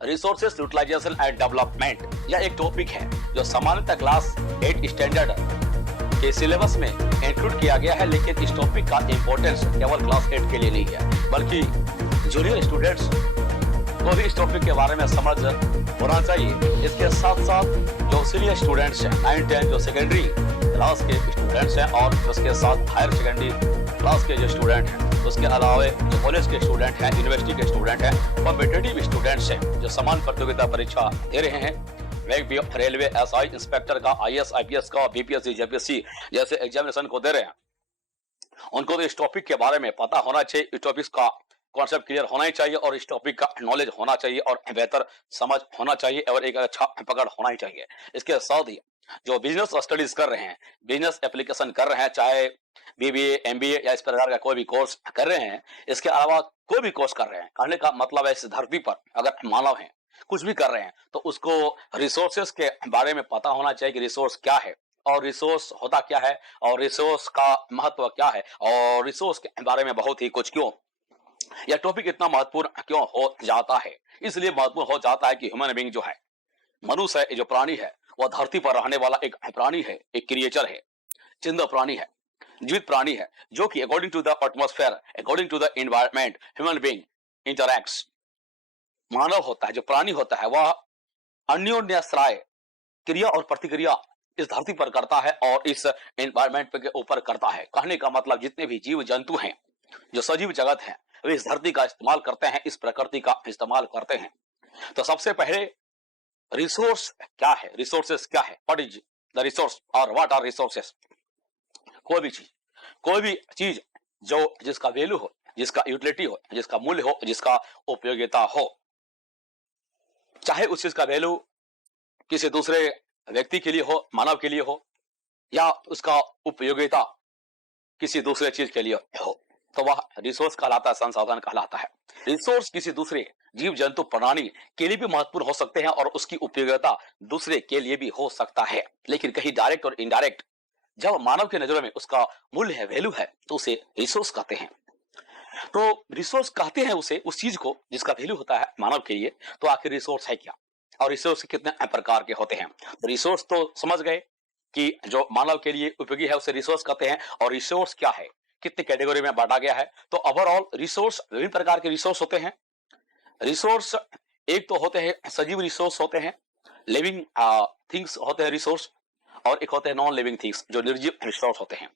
Resources utilisation and development यह एक topic है जो सामान्यतः क्लास 8 स्टैंडर्ड के सिलेबस में इंक्लूड किया गया है, लेकिन इस टॉपिक का इंपॉर्टेंस केवल क्लास 8 के लिए नहीं है, बल्कि जूनियर स्टूडेंट्स को भी इस टॉपिक के बारे में समझ होना चाहिए। इसके साथ साथ जो सीनियर स्टूडेंट्स हैं 9, 10 जो सेकेंडरी क्लास के स्टूडेंट्स हैं और उसके साथ हायर सेकेंडरी क्लास के जो स्टूडेंट हैं, उसके अलावा जो कॉलेज के स्टूडेंट हैं, यूनिवर्सिटी के स्टूडेंट हैं, कॉम्पिटिटिव स्टूडेंट्स हैं जो समान प्रतियोगिता परीक्षा दे रहे हैं, रेलवे, एसआई, इंस्पेक्टर का, आईएएस, आईपीएस का, बीपीएससी, जेपीएससी जैसे एग्जामिनेशन को दे रहे हैं, उनको तो इस टॉपिक के बारे में पता होना चाहिए, इस टॉपिक का कॉन्सेप्ट क्लियर होना ही चाहिए और इस टॉपिक का नॉलेज होना चाहिए और बेहतर समझ होना चाहिए और एक अच्छा पकड़ होना ही चाहिए। इसके साथ ही जो बिजनेस स्टडीज कर रहे हैं, बिजनेस एप्लीकेशन कर रहे हैं, चाहे बीबीए, एमबीए या इस प्रकार का कोई भी कोर्स कर रहे हैं, इसके अलावा कोई भी कोर्स कर रहे हैं, कहने का मतलब है इस धरती पर अगर मानव हैं, कुछ भी कर रहे हैं तो उसको रिसोर्सेस के बारे में पता होना चाहिए कि रिसोर्स क्या है और रिसोर्स होता क्या है और रिसोर्स का महत्व क्या है और रिसोर्स के बारे में बहुत ही कुछ क्यों यह टॉपिक इतना महत्वपूर्ण क्यों हो जाता है। इसलिए महत्वपूर्ण हो जाता है कि ह्यूमन बीइंग जो है, मनुष्य है, जो प्राणी है, वह धरती पर रहने वाला एक प्राणी है, एक क्रिएचर है, जिंदा प्राणी है, जीवित प्राणी है, जो कि according to the atmosphere, according to the environment, human being interacts. मानव होता है, जो प्राणी होता है, वह अन्योन्याश्रय क्रिया और प्रतिक्रिया इस धरती पर करता है और इस एनवायरनमेंट के ऊपर करता है। कहने का मतलब जितने भी जीव जंतु हैं, जो सजीव जगत है, वे इस धरती का इस्तेमाल करते हैं, इस प्रकृति का इस्तेमाल करते हैं। तो सबसे पहले रिसोर्स क्या है, रिसोर्सेस क्या है, व्हाट इज द रिसोर्स और व्हाट आर रिसोर्सेस। कोई भी चीज जो जिसका वैल्यू हो, जिसका यूटिलिटी हो, जिसका मूल्य हो, जिसका उपयोगिता हो, चाहे उस चीज का वैल्यू किसी दूसरे व्यक्ति के लिए हो, मानव के लिए हो, या उसका उपयोगिता किसी दूसरे चीज के लिए हो, तो वह रिसोर्स कहलाता है, संसाधन कहलाता है। रिसोर्स किसी दूसरे जीव जंतु प्राणी के लिए भी महत्वपूर्ण हो सकते हैं और उसकी उपयोगिता दूसरे के लिए भी हो सकता है, लेकिन कहीं डायरेक्ट और इनडायरेक्ट जब मानव की नजरों में उसका मूल्य है, वैल्यू है, तो उसे रिसोर्स कहते हैं। तो रिसोर्स कहते हैं उसे, उस चीज को जिसका वैल्यू होता है मानव के लिए। तो आखिर रिसोर्स है क्या और रिसोर्स कितने प्रकार के होते हैं। तो रिसोर्स तो समझ गए कि जो मानव के लिए उपयोगी है उसे रिसोर्स कहते हैं। और रिसोर्स क्या है, कितनी कैटेगरी में बांटा गया है। तो ओवरऑल रिसोर्स विभिन्न प्रकार के रिसोर्स होते हैं। रिसोर्स एक तो होते हैं सजीव रिसोर्स होते हैं, लिविंग थिंग्स होते हैं रिसोर्स, और एक होते हैं नॉन लिविंग थिंग्स जो निर्जीव रिसोर्स होते हैं।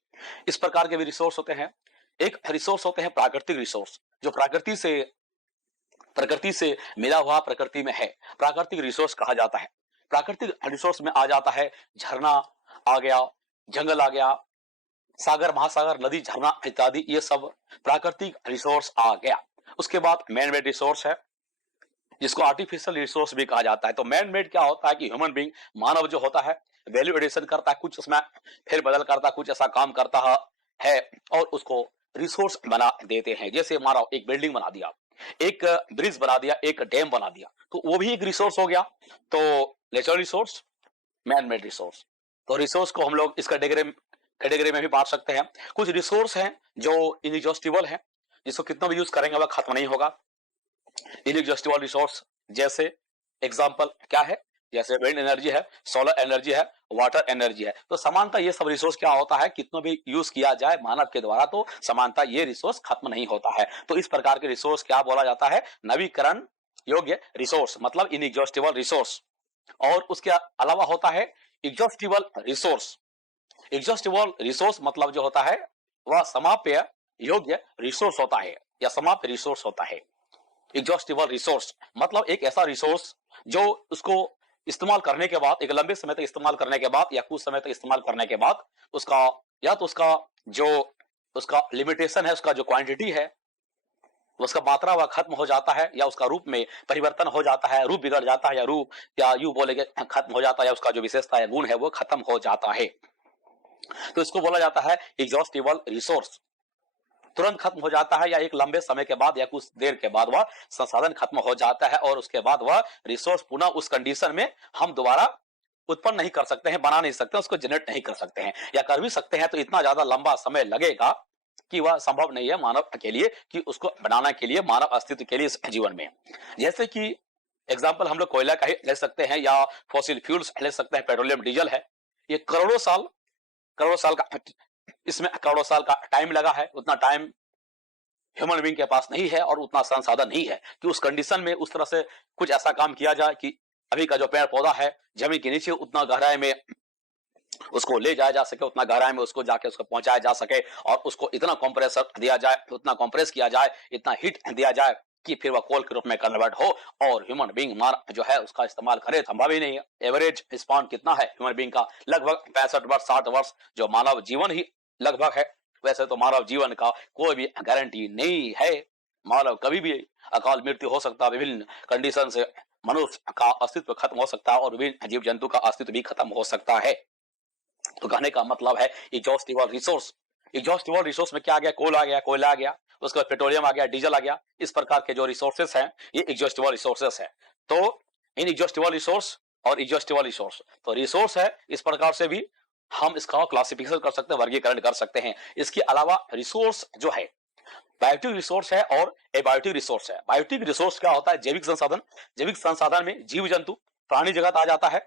इस प्रकार के भी रिसोर्स होते हैं। एक रिसोर्स होते हैं प्राकृतिक रिसोर्स, जो प्रकृति से मिला हुआ प्रकृति में है, प्राकृतिक रिसोर्स कहा जाता है। प्राकृतिक रिसोर्स में आ जाता है झरना आ गया, जंगल आ गया, सागर, महासागर, नदी, झरना इत्यादि, ये सब प्राकृतिक रिसोर्स आ गया। उसके बाद मैन मेड रिसोर्स है, जिसको आर्टिफिशियल रिसोर्स भी कहा जाता है। तो मैन मेड क्या होता है कि ह्यूमन बीइंग, मानव जो होता है, वैल्यू एडिशन करता है, कुछ उसमें फिर बदल करता है, कुछ ऐसा काम करता है और उसको रिसोर्स बना देते हैं। जैसे मानो एक बिल्डिंग बना दिया, एक ब्रिज बना दिया, एक डैम बना दिया, तो वो भी एक रिसोर्स हो गया। तो natural resource, man made resource. तो रिसोर्स को हम लोग इस कैटेगरी में भी बांट सकते हैं। कुछ रिसोर्स हैं जो इनएग्जॉस्टिबल है, जिसको कितना भी यूज करेंगे वह खत्म नहीं होगा। इनएग्जॉस्टिबल रिसोर्स जैसे एग्जांपल क्या है, जैसे विंड एनर्जी है, सोलर एनर्जी है, वाटर एनर्जी है। तो समानता ये सब रिसोर्स क्या होता है, कितना भी यूज किया जाए मानव के द्वारा, तो समानता ये रिसोर्स खत्म नहीं होता है। तो इस प्रकार के रिसोर्स क्या बोला जाता है, नवीकरण योग्य रिसोर्स, मतलब इनएग्जॉस्टिबल रिसोर्स। और उसके अलावा होता है एग्जॉस्टिबल रिसोर्स। एग्जॉस्टिबल रिसोर्स मतलब जो होता है वह समाप्य योग्य रिसोर्स होता है या समाप्य रिसोर्स होता है। एग्जॉस्टिबल रिसोर्स मतलब एक ऐसा रिसोर्स जो उसको इस्तेमाल करने के बाद, एक लंबे समय तक इस्तेमाल करने के बाद या कुछ समय तक इस्तेमाल करने के बाद उसका, या तो उसका जो उसका लिमिटेशन है, उसका जो क्वांटिटी है, उसका मात्रा वह खत्म हो जाता है, या उसका रूप में परिवर्तन हो जाता है, रूप बिगड़ जाता है, या रूप, या यूं बोलेंगे खत्म हो जाता है, या उसका जो विशेषता है, गुण है, वो खत्म हो जाता है। तो इसको बोला जाता है एग्जॉस्टिबल रिसोर्स। तुरंत खत्म हो जाता है या एक लंबे समय के बाद या कुछ देर के बाद वह संसाधन खत्म हो जाता है और उसके बाद वह रिसोर्स पुनः उस कंडीशन में हम दोबारा उत्पन्न नहीं कर सकते हैं, बना नहीं सकते, उसको जनरेट नहीं कर सकते हैं, या कर भी सकते हैं तो इतना ज्यादा लंबा समय लगेगा कि वह संभव नहीं है मानव के लिए, कि उसको बनाने के लिए, मानव अस्तित्व के लिए इस जीवन में। जैसे कि एग्जाम्पल हम लोग कोयला का ही ले सकते हैं या फॉसिल फ्यूल्स ले सकते हैं, पेट्रोलियम डीजल है। ये करोड़ों साल का इसमें करोड़ों साल का टाइम लगा है। उतना टाइम ह्यूमन बीइंग के पास नहीं है और उतना संसाधन नहीं है कि उस कंडीशन में उस तरह से कुछ ऐसा काम किया जाए कि अभी का जो पेड़ पौधा है जमीन के नीचे उतना गहराई में उसको ले जाया जा सके, उतना गहराई में उसको जाके उसको पहुंचाया जा सके और उसको इतना कंप्रेसर दिया जाए, उतना कंप्रेस किया जाए, इतना हीट दिया जाए कि फिर वह कोल के रूप में कन्वर्ट हो और ह्यूमन बीइंग जो है उसका इस्तेमाल करे। संभव ही नहीं है। एवरेज स्पान कितना है ह्यूमन बीइंग का? लगभग 65 वर्ष 60 वर्ष जो मानव जीवन ही लगभग है। वैसे तो मानव जीवन का कोई भी गारंटी नहीं है। मानव कभी भी अकाल मृत्यु हो सकता है, विभिन्न कंडीशन से मनुष्य का अस्तित्व खत्म हो सकता है और विभिन्न जीव जंतु का अस्तित्व भी खत्म हो सकता है। तो कहने का मतलब है एग्जॉस्टिबल रिसोर्स में क्या आ गया? कोल आ गया, कोयला आ गया, उसके बाद पेट्रोलियम आ गया, डीजल आ गया। इस प्रकार के जो रिसोर्सेस हैं ये एग्जॉस्टिबल रिसोर्सेस है। तो इन एग्जॉस्टिबल रिसोर्स और एग्जॉस्टिबल रिसोर्स, तो रिसोर्स है इस प्रकार से भी हम इसका क्लासिफिकेशन कर सकते हैं, वर्गीकरण कर सकते हैं। इसके अलावा रिसोर्स जो है बायोटिक रिसोर्स है और एबायोटिक रिसोर्स है। बायोटिक रिसोर्स क्या होता है? जैविक संसाधन। जैविक संसाधन में जीव जंतु प्राणी जगत आ जाता है।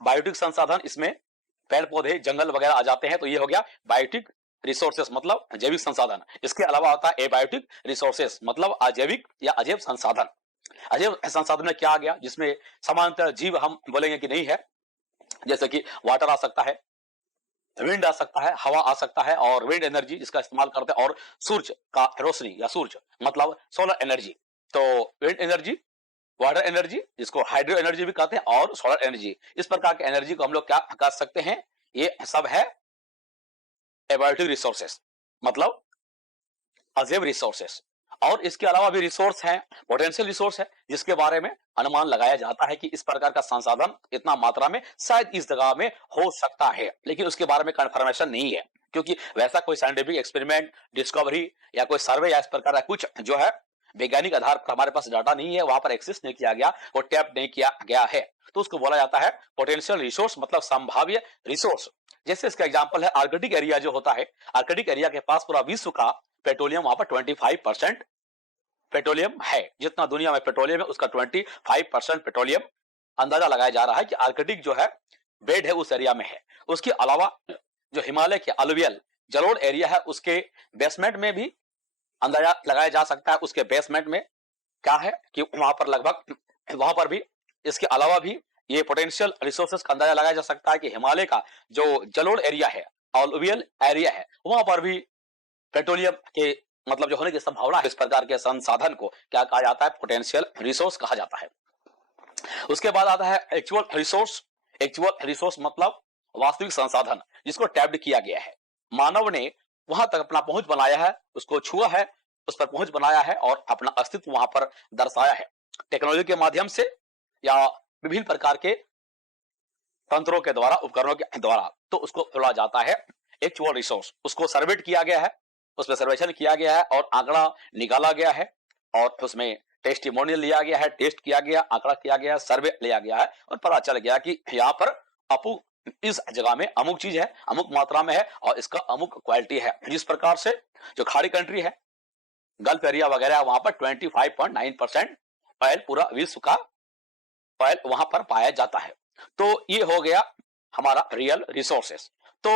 बायोटिक संसाधन इसमें पेड़ पौधे जंगल वगैरह आ जाते हैं। तो ये हो गया बायोटिक रिसोर्सेस मतलब जैविक संसाधन। इसके अलावा होता है एबायोटिक रिसोर्सेस मतलब अजैविक या अजैव संसाधन। अजैव संसाधन में क्या आ गया? जिसमें सामान्यतः जीव हम बोलेंगे कि नहीं है, जैसे कि वाटर आ सकता है, विंड आ सकता है, हवा आ सकता है और विंड एनर्जी जिसका इस्तेमाल करते हैं और सूर्य का रोशनी या सूर्य मतलब सोलर एनर्जी। तो विंड एनर्जी, वाटर एनर्जी जिसको हाइड्रो एनर्जी भी कहते हैं और सोलर एनर्जी, इस प्रकार के एनर्जी को हम लोग क्या कर सकते हैं? ये सब है एबायोटिक रिसोर्सेस मतलब अजैव रिसोर्सेस। और इसके अलावा भी रिसोर्स है, पोटेंशियल रिसोर्स है, जिसके बारे में अनुमान लगाया जाता है कि इस प्रकार का संसाधन इतना मात्रा में शायद इस जगह में हो सकता है, लेकिन उसके बारे में कंफर्मेशन नहीं है क्योंकि वैसा कोई साइंटिफिक एक्सपेरिमेंट, डिस्कवरी या कोई सर्वे या इस प्रकार का कुछ जो है वैज्ञानिक आधार पर हमारे पास डाटा नहीं है, वहां पर एक्सेस नहीं किया गया, वो टैप नहीं किया गया है। तो उसको बोला जाता है पोटेंशियल रिसोर्स मतलब संभाव्य रिसोर्स। जैसे इसका एग्जांपल है आर्कटिक एरिया जो होता है, आर्कटिक एरिया के पास पूरा विश्व का पेट्रोलियम वहां पर 25% पेट्रोलियम है। जितना दुनिया में पेट्रोलियम है उसका 25% पेट्रोलियम अंदाजा लगाया जा रहा है कि आर्कटिक जो है बेड है उस एरिया में है। उसके अलावा जो हिमालय के अलुवियल जलोढ़ एरिया है उसके बेसमेंट में भी अंदाजा लगाया जा सकता है। उसके बेसमेंट में क्या है कि वहां पर लगभग वहां पर भी इसके अलावा भी ये पोटेंशियल रिसोर्सेस का अंदाजा लगाया जा सकता है कि हिमालय का जो जलोढ़ एरिया है, अलुवियल एरिया है, वहां पर भी पेट्रोलियम के मतलब जो होने की संभावना है। इस प्रकार के संसाधन को क्या कहा जाता है? पोटेंशियल रिसोर्स कहा जाता है। उसके बाद आता है एक्चुअल रिसोर्स। एक्चुअल रिसोर्स मतलब वास्तविक संसाधन जिसको टैप्ड किया गया है, मानव ने वहां तक अपना पहुंच बनाया है, उसको छुआ है, उस पर पहुंच बनाया है और अपना अस्तित्व वहां पर दर्शाया है टेक्नोलॉजी के माध्यम से या विभिन्न प्रकार के तंत्रों के द्वारा, उपकरणों के द्वारा। तो उसको बोला जाता है एक्चुअल रिसोर्स। उसको सर्वेट किया गया है, उसमें सर्वेक्षण किया गया है और आंकड़ा निकाला गया है और उसमें टेस्टिमोनियल लिया गया है, टेस्ट किया गया, आंकड़ा किया गया, सर्वे लिया गया है और पता चल गया कि यहाँ पर अपू इस जगह में अमुक चीज है, अमुक मात्रा में है और इसका अमुक क्वालिटी है। जिस प्रकार से जो खाड़ी कंट्री है, गल्फ एरिया वगैरह, वहां पर 25.9% ऑयल पूरा विश्व का ऑयल वहां पर पाया जाता है। तो ये हो गया हमारा रियल रिसोर्सेस। तो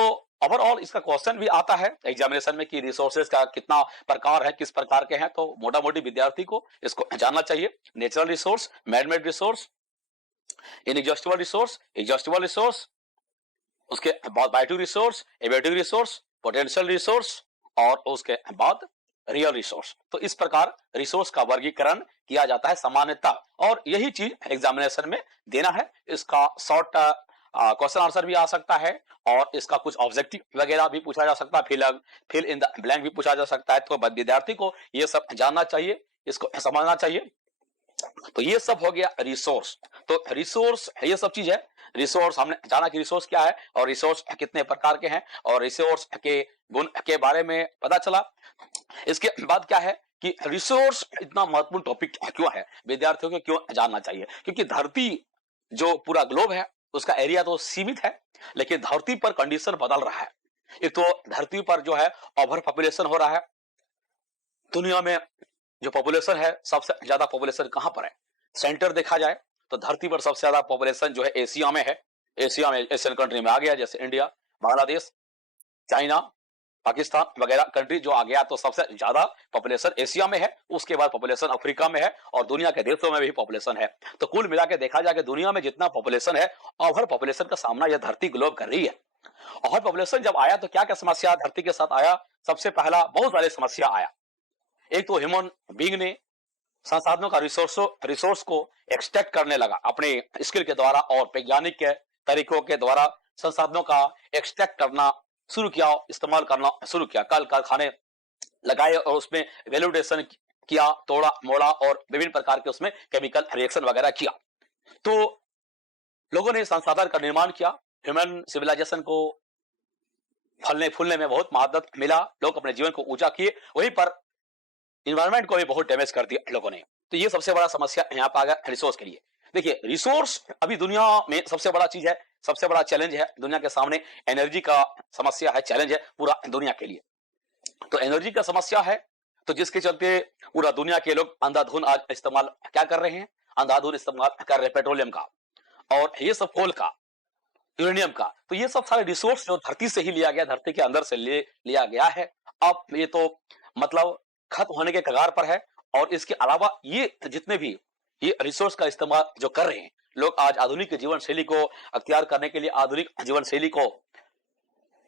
ओवरऑल इसका क्वेश्चन भी आता है एग्जामिनेशन में कि रिसोर्सेज का कितना प्रकार है, किस प्रकार के हैं। तो मोटा मोटी विद्यार्थी को इसको जानना चाहिए। Natural resource, man made resource, inexhaustible resource, exhaustible resource, उसके बाद biotic resource, abiotic resource, potential resource और उसके बाद रियल रिसोर्स। तो इस प्रकार रिसोर्स का वर्गीकरण किया जाता है सामान्यतः, और यही चीज एग्जामिनेशन में देना है। इसका शॉर्ट क्वेश्चन आंसर भी आ सकता है और इसका कुछ ऑब्जेक्टिव वगैरह भी पूछा जा सकता है, फिल इन द ब्लैंक भी पूछा जा सकता है। तो विद्यार्थी को ये सब जानना चाहिए, इसको समझना चाहिए। तो ये सब हो गया रिसोर्स। तो रिसोर्स ये सब चीज है। रिसोर्स हमने जाना कि रिसोर्स क्या है और रिसोर्स कितने प्रकार के हैं और रिसोर्स के गुण के बारे में पता चला। इसके बाद क्या है कि रिसोर्स इतना महत्वपूर्ण टॉपिक क्यों है, विद्यार्थियों को क्यों जानना चाहिए? क्योंकि धरती जो पूरा ग्लोब है उसका एरिया तो सीमित है, लेकिन धरती पर कंडीशन बदल रहा है। एक तो धरती पर जो है ओवर पॉपुलेशन हो रहा है। दुनिया में जो पॉपुलेशन है सबसे ज्यादा पॉपुलेशन कहां पर है? सेंटर देखा जाए तो धरती पर सबसे ज्यादा पॉपुलेशन जो है एशिया में है। एशिया में एशियन कंट्री में आ गया, जैसे इंडिया, बांग्लादेश, चाइना, पाकिस्तान वगैरह कंट्री जो आ गया, तो सबसे ज्यादा पॉपुलेशन एशिया में है, उसके बाद पॉपुलेशन अफ्रीका में है और दुनिया के देशों में भी पॉपुलेशन है। तो कुल मिला के देखा जाए कि दुनिया में जितना पॉपुलेशन है, ओवर पॉपुलेशन का सामना यह धरती ग्लोब कर रही है। ओवर पॉपुलेशन जब आया तो क्या क्या समस्या धरती के साथ आया? सबसे पहला बहुत सारी समस्या आया। एक तो ह्यूमन बीइंग ने संसाधनों का रिसोर्स को एक्सट्रैक्ट करने लगा अपने स्किल के द्वारा और वैज्ञानिक के तरीकों के द्वारा संसाधनों का एक्सट्रैक्ट करना शुरू किया, इस्तेमाल करना शुरू किया, कल कारखाने लगाए और उसमें वैल्यूडेशन किया, तोड़ा मोड़ा और विभिन्न प्रकार के उसमें केमिकल रिएक्शन वगैरह किया। तो लोगों ने संसाधन का निर्माण किया, ह्यूमन सिविलाइजेशन को फलने फूलने में बहुत मदद मिला, लोग अपने जीवन को ऊंचा किए, वहीं पर इन्वायरमेंट को भी बहुत डैमेज कर दिया लोगों ने। तो ये सबसे बड़ा समस्या यहाँ पे आ गया रिसोर्स के लिए। देखिए रिसोर्स अभी दुनिया में सबसे बड़ा चीज है, सबसे बड़ा चैलेंज है दुनिया के सामने, एनर्जी का समस्या है, चैलेंज है पूरा दुनिया के लिए। तो एनर्जी का समस्या है, तो जिसके चलते पूरा दुनिया के लोग अंधाधुन आज इस्तेमाल क्या कर रहे हैं? अंधाधुन इस्तेमाल कर रहे हैं पेट्रोलियम का और ये सब कोल का, यूरेनियम का। तो ये सब सारे रिसोर्स जो धरती से ही लिया गया, धरती के अंदर से लिया गया है, अब ये तो मतलब खत्म होने के कगार पर है। और इसके अलावा ये जितने भी ये रिसोर्स का इस्तेमाल जो कर रहे हैं लोग, आज आधुनिक जीवन शैली को अख्तियार करने के लिए, आधुनिक जीवन शैली को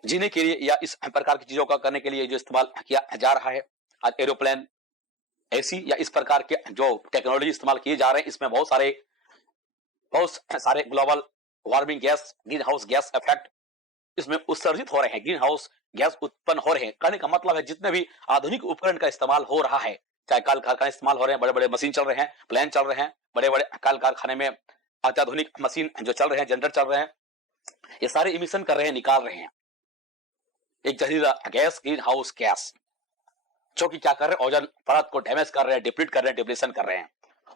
जीने के लिए या इस प्रकार की चीजों का करने के लिए जो इस्तेमाल किया जा रहा है, आज एरोप्लेन, एसी या इस प्रकार के जो टेक्नोलॉजी इस्तेमाल किए जा रहे हैं, इसमें बहुत सारे global warming gas, green house gas effect इसमें उत्सर्जित हो रहे हैं, ग्रीन हाउस गैस उत्पन्न हो रहे हैं। कहने का मतलब है जितने भी आधुनिक उपकरण का इस्तेमाल हो रहा है, चाहे कल कारखाने इस्तेमाल हो रहे हैं, बड़े बड़े मशीन चल रहे हैं, प्लेन चल रहे हैं, बड़े बड़े कल कारखाने में अत्याधुनिक मशीन जो चल रहे हैं, जनरेटर चल रहे हैं, ये सारे इमिशन कर रहे हैं, निकाल रहे हैं एक जहरीला गैस, ग्रीन हाउस गैस, जो कि क्या कर रहे हैं? ओजोन परत को डैमेज कर रहे हैं, डिप्लीट कर रहे हैं, डिप्लीशन कर रहे हैं।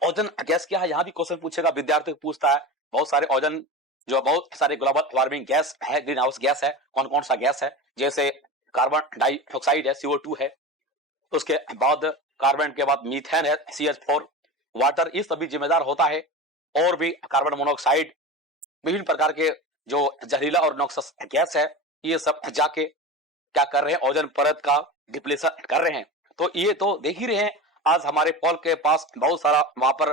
ओजोन गैस क्या है? यहाँ भी क्वेश्चन पूछेगा, विद्यार्थी पूछता है। बहुत सारे ओजोन जो बहुत सारे ग्लोबल वार्मिंग गैस है, ग्रीन हाउस गैस है, कौन कौन सा गैस है? जैसे कार्बन डाइऑक्साइड है, CO2 है, उसके बाद कार्बन के बाद मीथेन है, CH4, वाटर, ये सभी जिम्मेदार होता है। और भी कार्बन मोनोऑक्साइड, विभिन्न प्रकार के जो जहरीला और नॉक्सस गैस है, ये सब जाके क्या कर रहे हैं? ओजोन परत का डिप्लीशन कर रहे हैं। तो ये तो देख ही रहे हैं, आज हमारे पोल के पास बहुत सारा वहां पर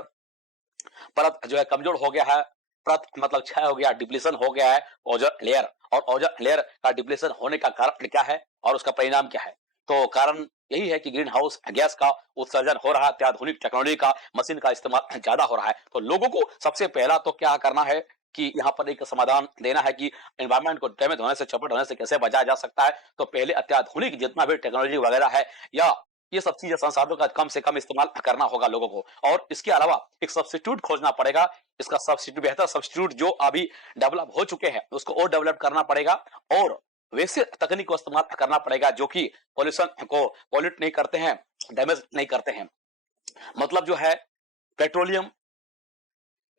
परत जो है कमजोर हो गया है, परत मतलब क्षय हो गया, डिप्लीशन हो गया है ओजोन लेयर। और ओजोन लेयर का डिप्लीशन होने का कारण क्या है और उसका परिणाम क्या है? तो कारण यही है कि ग्रीन हाउस गैस का उत्सर्जन हो रहा है, अत्याधुनिक टेक्नोलॉजी का, मशीन का इस्तेमाल ज्यादा हो रहा है। तो लोगों को सबसे पहला तो क्या करना है कि यहाँ पर एक समाधान देना है कि एनवायरमेंट को डैमेज होने से, चौपट होने से कैसे बचाया जा सकता है। तो पहले अत्याधुनिक जितना भी टेक्नोलॉजी वगैरह है या ये सब चीजें, संसाधनों का कम से कम इस्तेमाल करना होगा लोगों को। और इसके अलावा एक सब्स्टिट्यूट खोजना पड़ेगा, इसका सब्स्टिट्यूट, बेहतर सब्स्टिट्यूट जो अभी डेवलप हो चुके हैं उसको और डेवलप करना पड़ेगा और वैसे तकनीक को इस्तेमाल करना पड़ेगा जो कि पॉल्यूशन को पॉल्यूट नहीं करते हैं, डैमेज नहीं करते हैं। मतलब जो है पेट्रोलियम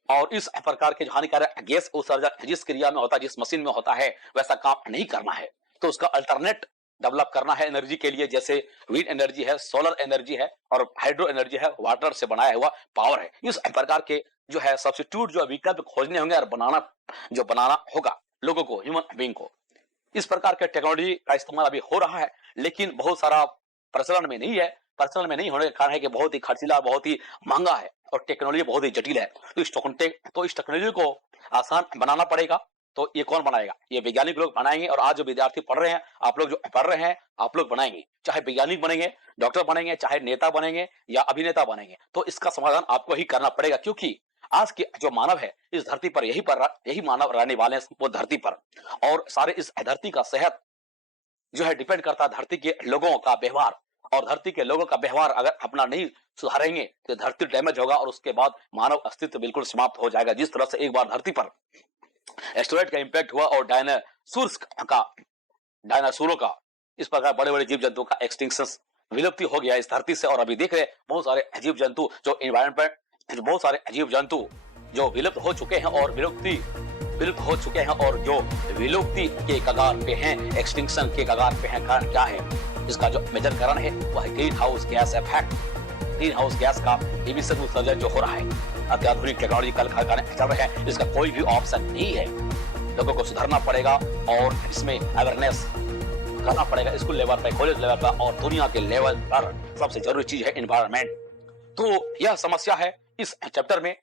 और इस प्रकार के हानिकारक गैस उत्सर्जन जिस क्रिया में होता है, जिस मशीन में होता है, वैसा काम नहीं करना है। तो उसका अल्टरनेट डेवलप करना है एनर्जी के लिए, जैसे विंड एनर्जी है, सोलर एनर्जी है और हाइड्रो एनर्जी है, वाटर से बनाया हुआ पावर है। इस प्रकार के जो है सब्स्टिट्यूट जो विकल्प खोजने होंगे और बनाना होगा लोगों को, ह्यूमन बीइंग को। इस प्रकार के टेक्नोलॉजी का इस्तेमाल अभी हो रहा है, लेकिन बहुत सारा प्रचलन में नहीं है। प्रचलन में नहीं होने का कारण है कि बहुत ही खर्चीला, बहुत ही महंगा है और टेक्नोलॉजी बहुत ही जटिल है। तो इस टेक्नोलॉजी को आसान बनाना पड़ेगा। तो ये कौन बनाएगा? ये वैज्ञानिक लोग बनाएंगे। और आज जो विद्यार्थी पढ़ रहे हैं, आप लोग जो पढ़ रहे हैं, आप लोग बनाएंगे, चाहे वैज्ञानिक बनेंगे, डॉक्टर बनेंगे, चाहे नेता बनेंगे या अभिनेता बनेंगे। तो इसका समाधान आपको ही करना पड़ेगा, क्योंकि आज के जो मानव है इस धरती पर यही मानव रहने वाले हैं वो धरती पर। और सारे इस धरती का सेहत जो है डिपेंड करता है धरती के लोगों का व्यवहार। और धरती के लोगों का व्यवहार अगर अपना नहीं सुधारेंगे तो धरती डैमेज होगा और उसके बाद मानव अस्तित्व बिल्कुल समाप्त हो जाएगा। जिस तरह से एक बार धरती पर एस्टेरॉयड का इंपैक्ट हुआ और डायनासोरों का इस प्रकार बड़े बड़े जीव जंतुओं का एक्सटिंक्शन, विलुप्ति हो गया इस धरती से। और अभी देख रहे हैं बहुत सारे जीव जंतु जो एनवायरनमेंट, बहुत सारे जीव जंतु जो विलुप्त हो चुके हैं और विलुप्त हो चुके हैं और जो विलुप्ति के कगार पे हैं, एक्सटिंक्शन के कगार पे हैं। कारण क्या है? इसका जो मेजर कारण है वह green house gas effect. Green house gas का एमिशन उत्सर्जन जो हो रहा है, अत्याधुनिक टेक्नोलॉजी कल कारखाने चल रहे हैं, इसका कोई भी ऑप्शन नहीं है। लोगों को सुधरना पड़ेगा और इसमें अवेयरनेस करना पड़ेगा स्कूल लेवल पे, कॉलेज लेवल पर और दुनिया के लेवल पर। सबसे जरूरी चीज है एनवायरनमेंट। तो यह समस्या है इस चैप्टर में